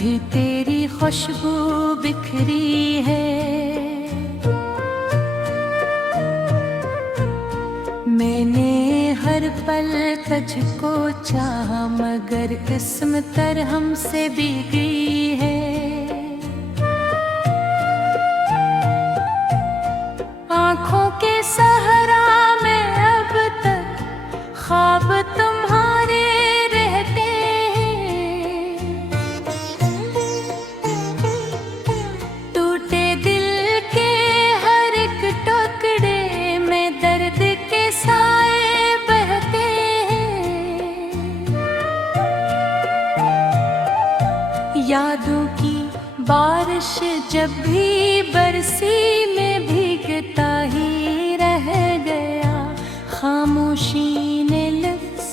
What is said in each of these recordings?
भी तेरी खुशबू बिखरी है। मैंने हर पल तुझको चाहा मगर किस्म तर हमसे बिगड़ी है। आँखों के सहारा में अब तक ख्वाब तुम्हारे रहते हैं। टूटे दिल के हर एक टुकड़े में दर्द के साए बहते हैं। यादों की बारिश जब भी बरसी में भीगता ही रह गया। खामोशी ने लफ्ज़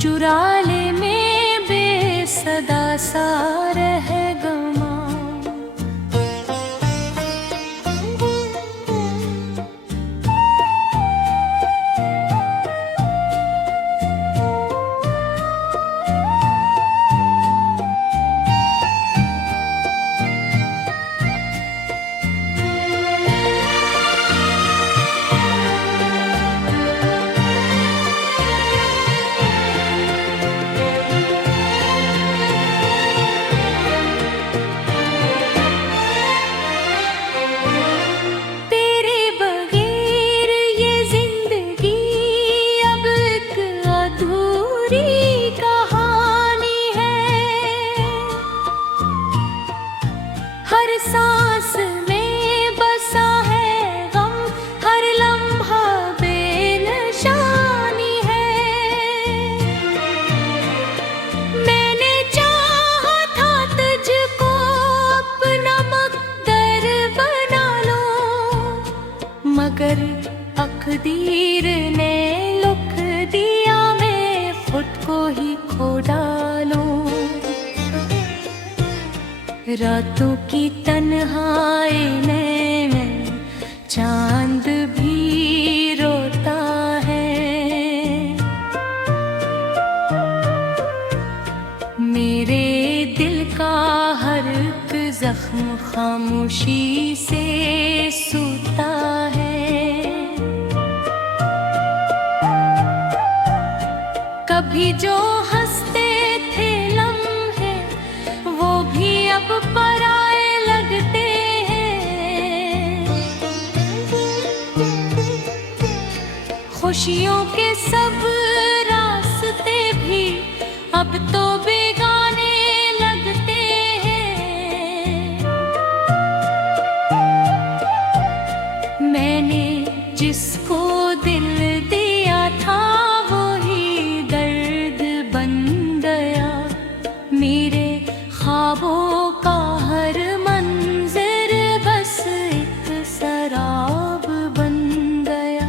चुरा ले में बेसदा सा रह गमा। हर सांस में बसा है गम, हर लम्हा बेनिशानी है। मैंने चाहा था तुझको अपना मुक़द्दर बना लो मगर तकदीर ने लिख दिया मैं खुद को ही खो डालूं। रातों की तन्हाई में चांद भी रोता है। मेरे दिल का हर एक जख्म खामोशी से सूता है। कभी जो हंसते थे लम्हे वो भी अब पराए लगते हैं। खुशियों के सब रास्ते भी अब तो बेगाने लगते हैं। मैंने जिसको दिल दिया था वो ही दर्द बन गया। मेरे ख्वाबों का हर मंजर बस एक सराब बन गया।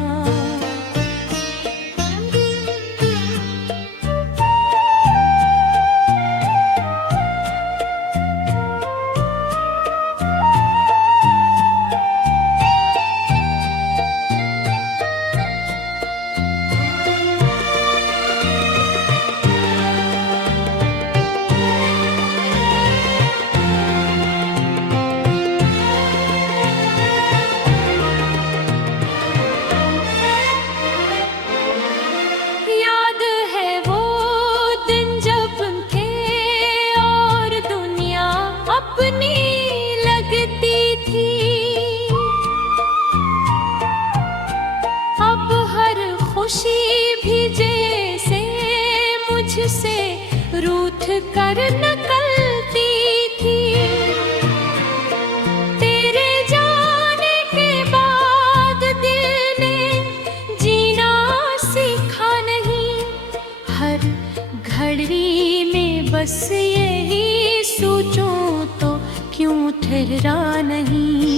खुशी भी जैसे मुझसे रूठ कर निकलती थी। तेरे जाने के बाद दिल ने जीना सीखा नहीं। हर घड़ी में बस यही सोचूं तो क्यों ठहरा नहीं।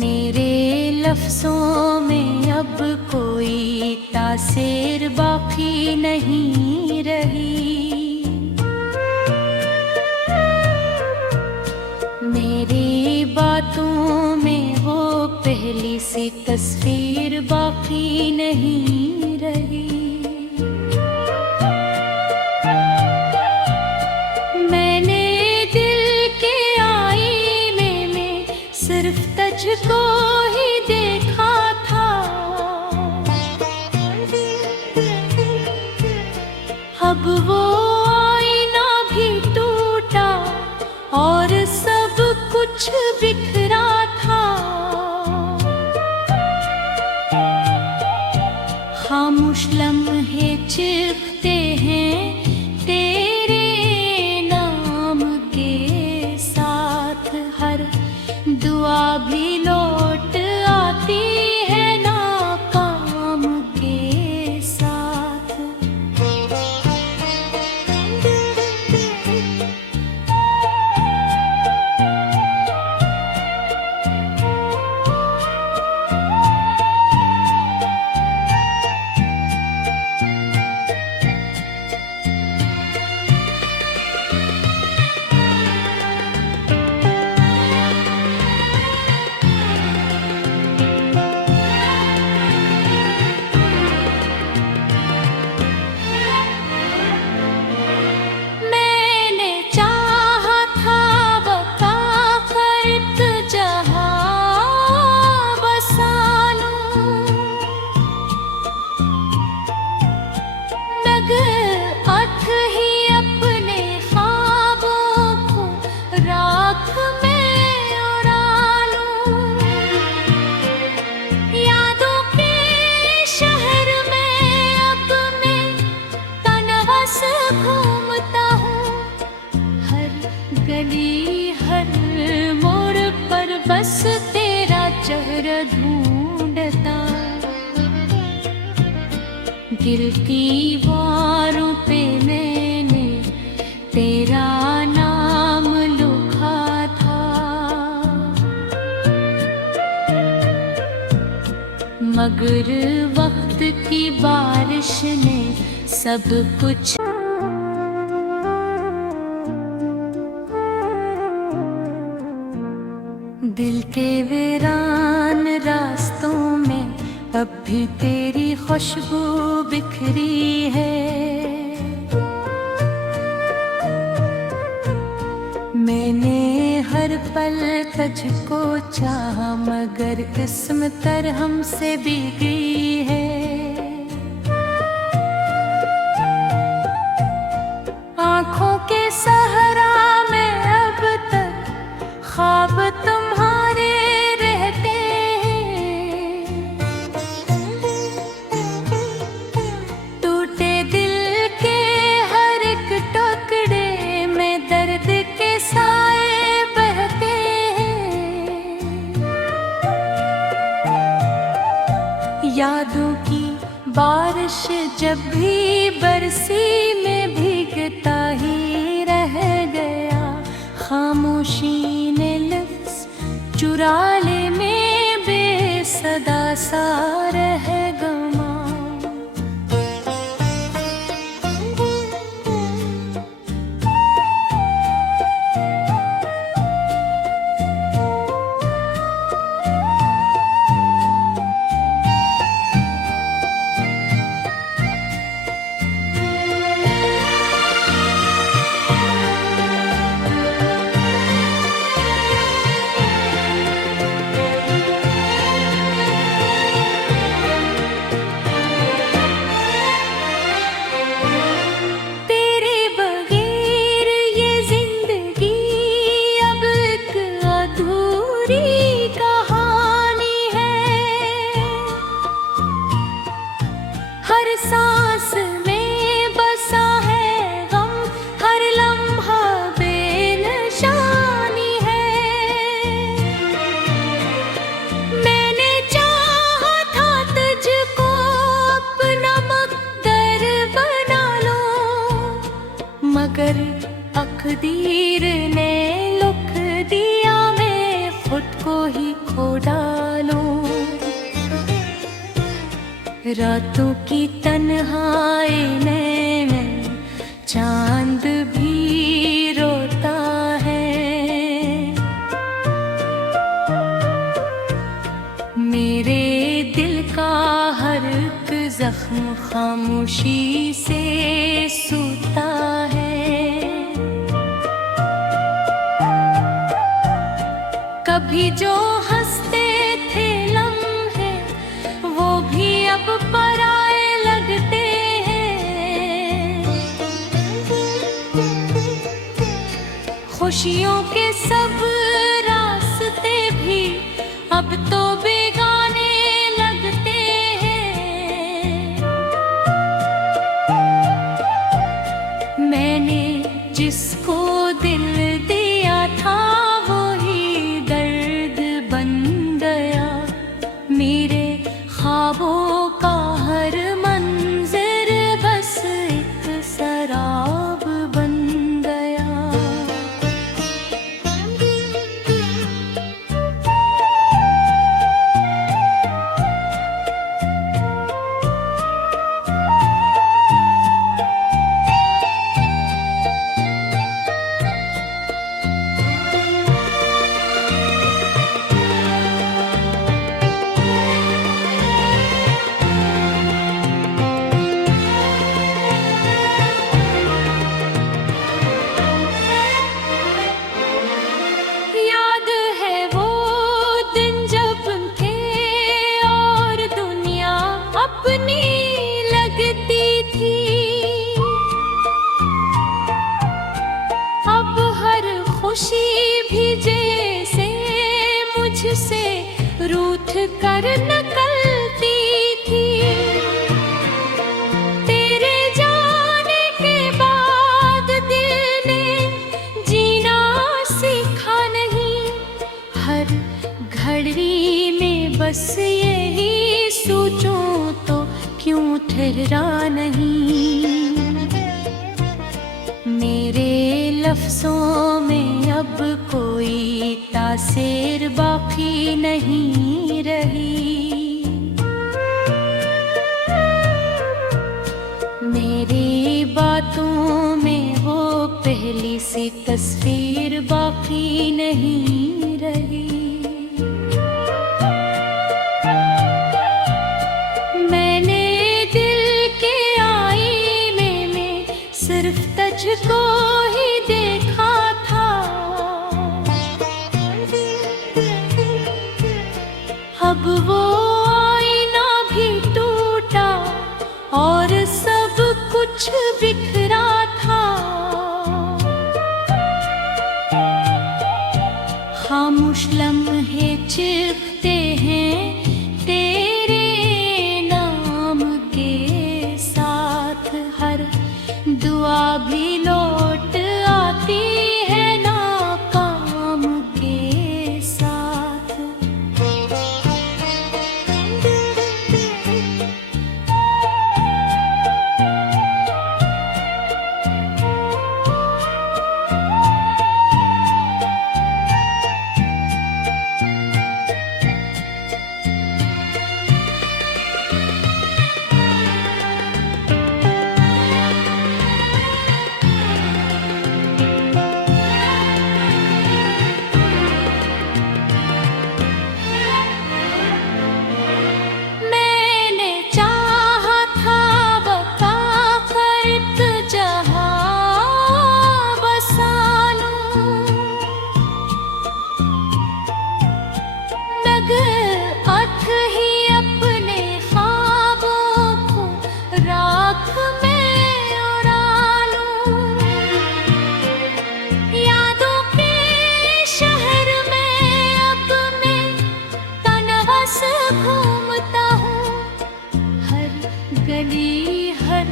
मेरे लफ्ज़ों में अब कोई तासीर बाकी नहीं रही। मेरी बातों में वो पहली सी तस्वीर बाकी नहीं रही। सिर्फ तुझको ही देखा था। अब वो आईना भी टूटा और सब कुछ बिखरा था। खामोश लम्हे चिपकते हैं तेरे नाम के साथ, हर दुआ भी लौट आती है नाकाम के साथ। गली हर मोड़ पर बस तेरा चेहरा ढूंढता, गिरती वारों पे मैंने तेरा नाम लिखा था। मगर वक्त की बारिश ने सब कुछ दिल के वीरान रास्तों में अब भी तेरी खुशबू बिखरी है। मैंने हर पल तुझको चाहा मगर किस्म तर हमसे बिगड़ी है। आँखों के सहारा में अब तक ख्वाब तुम्हारे रहते हैं। टूटे दिल के हर एक टुकड़े में दर्द के साए बहते हैं। यादों की बारिश जब भी बरसी में भीगता ही रह गया। खामोशी ने लफ्ज़ चुरा ले में बेसदा सा रह गमा। हर सांस में बसा है गम, हर लम्हा बेनिशानी है। मैंने चाहा था तुझको अपना मकदर बना लो, मगर तकदीर ने लिख दिया मैं खुद को ही खो डालूं। रातों की तन्हाई में चांद भी रोता है। मेरे दिल का हर एक जख्म खामोशी से सूता है। कभी जो हंसते थे लम्हे वो भी अब पराए लगते हैं। खुशियों के सब रास्ते भी अब तो बेगाने लगते हैं। मैंने जिसको दिल दिया था वही दर्द बन गया। मेरे ख्वाबों का हर मंज़र बस एक सराब बन गया। याद है वो दिन जब थे और दुनिया अपनी लगती थी। अब हर खुशी भी जैसे मुझसे रूठ कर निकलती थी। तेरे जाने के बाद दिल ने जीना सीखा नहीं। हर घड़ी में बस यही सोचूं तो क्यों ठहरा नहीं। मेरे लफ्ज़ों में अब कोई तासीर बाकी नहीं रही। मेरी बातों में वो पहली सी तस्वीर बाकी नहीं रही। मैंने दिल के आईने में सिर्फ तुझको ही देखा था। अब वो आईना भी टूटा और सब कुछ बिखरा था। खामोश लम्हे चीखते हैं तेरे नाम के साथ। हर दुआ भी लौट आती है नाकाम के साथ। मैंने चाहा था बका खर्च जहां बसा लूं। नग अथ ही अपने ख्वाबों को राख में उड़ा लूं। यादों के शहर में अब मैं तन्हास घूमता हूँ। हर गली हर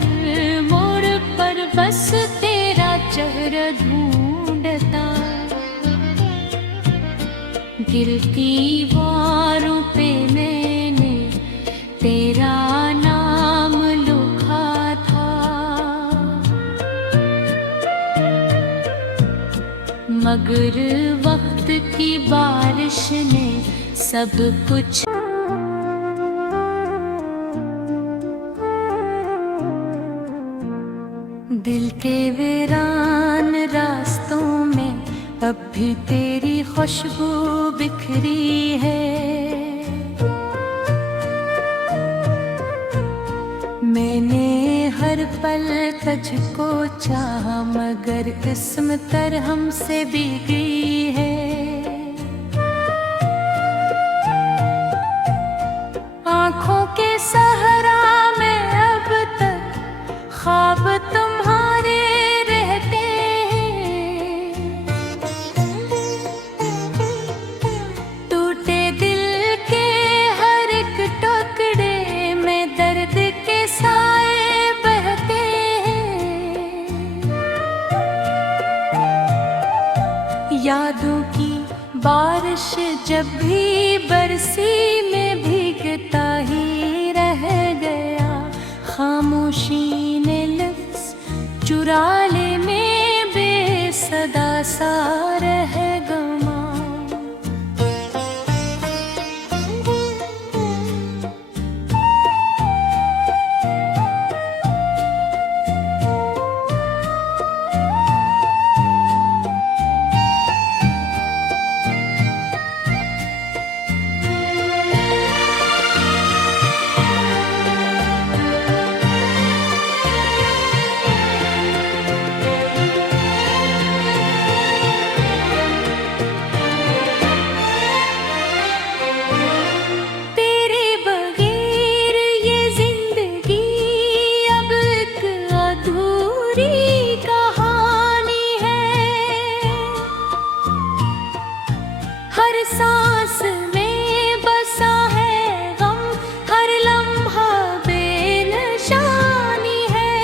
मोड़ पर बस तेरा चेहरा ढूंढता। दिल दीवारों पे मैंने तेरा नाम लिखा था। मगर वक्त की बारिश ने सब कुछ दिल के वीरान रास्तों में अब भी तेरी खुशबू बिखरी है। मैंने हर पल तुझको चाहा मगर किस्मत हमसे बिगड़ी है। जब भी बरसी में भीगता ही रह गया, खामोशी ने लफ्ज़ चुरा ले में बेसदा सा रह गमा। हर सांस में बसा है गम, हर लम्हा बेनिशानी है।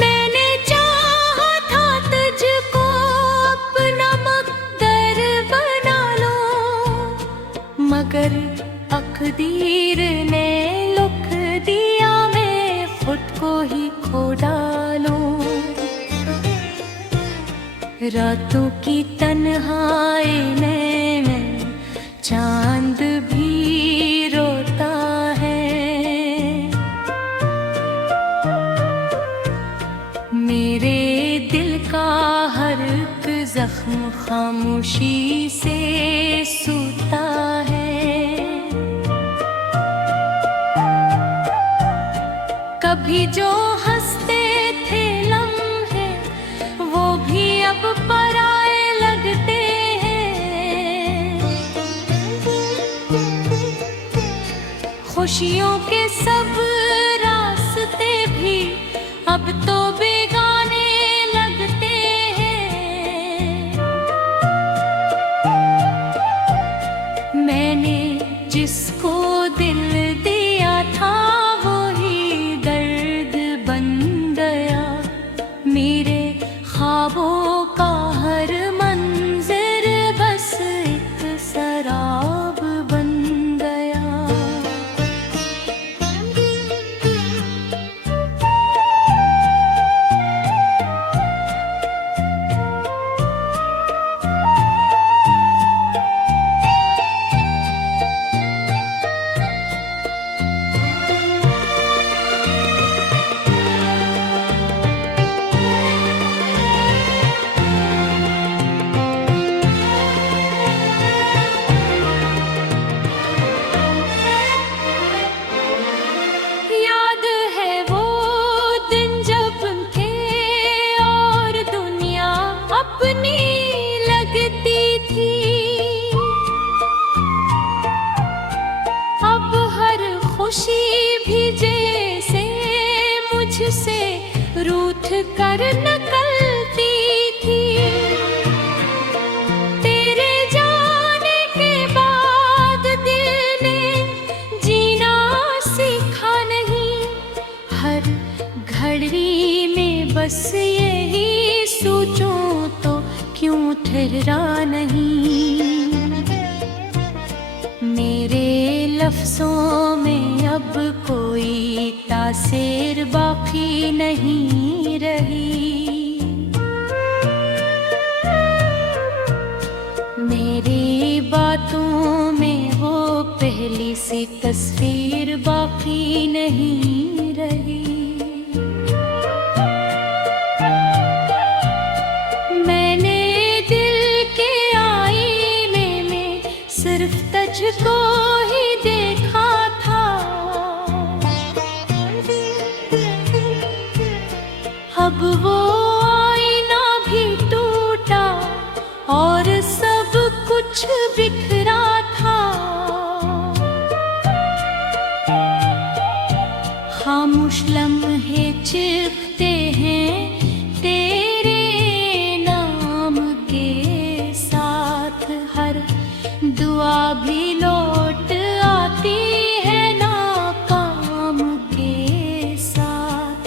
मैंने चाहा था तुझको अपना मुक़द्दर बना लो, मगर तकदीर ने लिख दिया मैं खुद को ही खो डालूं। रातों की तन्हाई में चांद भी रोता है। मेरे दिल का हर एक जख्म खामोशी से सूता है। कभी जो हंसते थे लम्हे वो भी अब पराए लगते हैं। खुशियों के सब रास्ते भी अब तो बेगाने लगते हैं। मैंने जिसको दिल दिया था वो ही दर्द बन गया। मेरे ख्वाबों का हर मंज़र बस एक सराब बन गया। अपनी लगती थी अब हर खुशी भी जैसे मुझसे रूठ कर निकलती थी। तेरे जाने के बाद दिल ने जीना सीखा नहीं। हर घड़ी में बस यही सोचूं तो क्यों ठहरा नहीं। मेरे लफ्ज़ों में अब कोई तासीर बाकी नहीं रही। मेरी बातों में वो पहली सी तस्वीर बाकी नहीं रही। सिर्फ तुझको ही देखा था। अब वो आईना भी टूटा और सब कुछ बिखरा था। खामोश लम्हे चिपकते हैं तेरे नाम के साथ। हर दुआ भी लौट आती है नाकाम के साथ।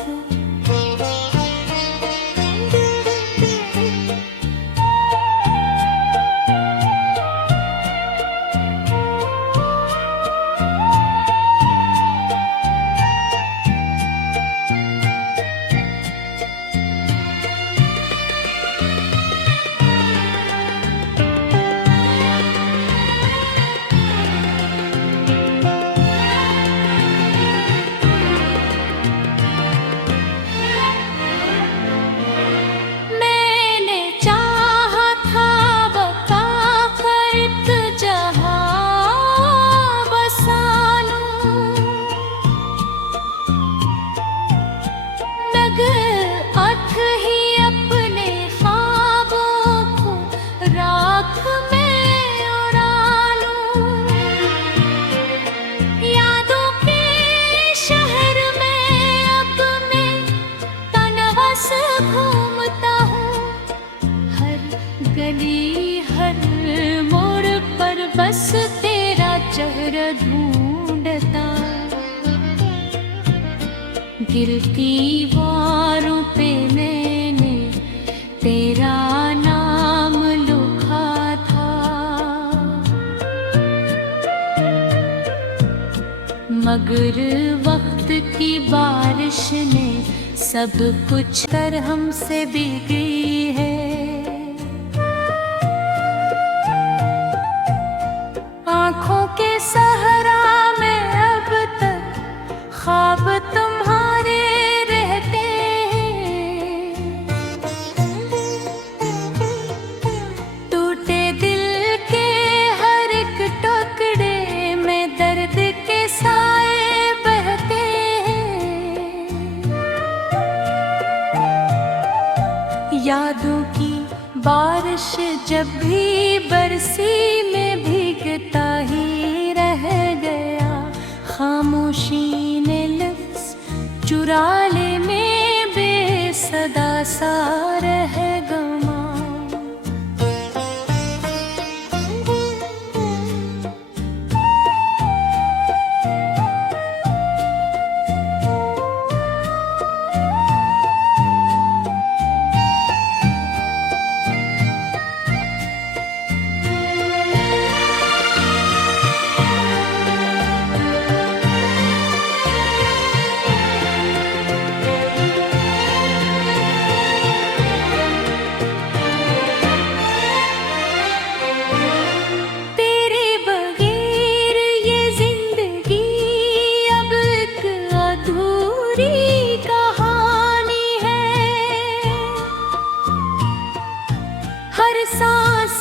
दिल दीवारों पे मैंने तेरा नाम लिखा था, मगर वक्त की बारिश ने सब कुछ कर हमसे बिगड़ी है। आँखों के सहरा में अब तक ख्वाब तुम्हारे रहते हैं, टूटे दिल के हर एक टुकड़े में दर्द के साए बहते हैं। यादों की बारिश जब भी बरसी में भीगता ही रह गया, खामोशी ने लफ्ज़ चुरा ले में बेसदा सा रह गमा। हर सांस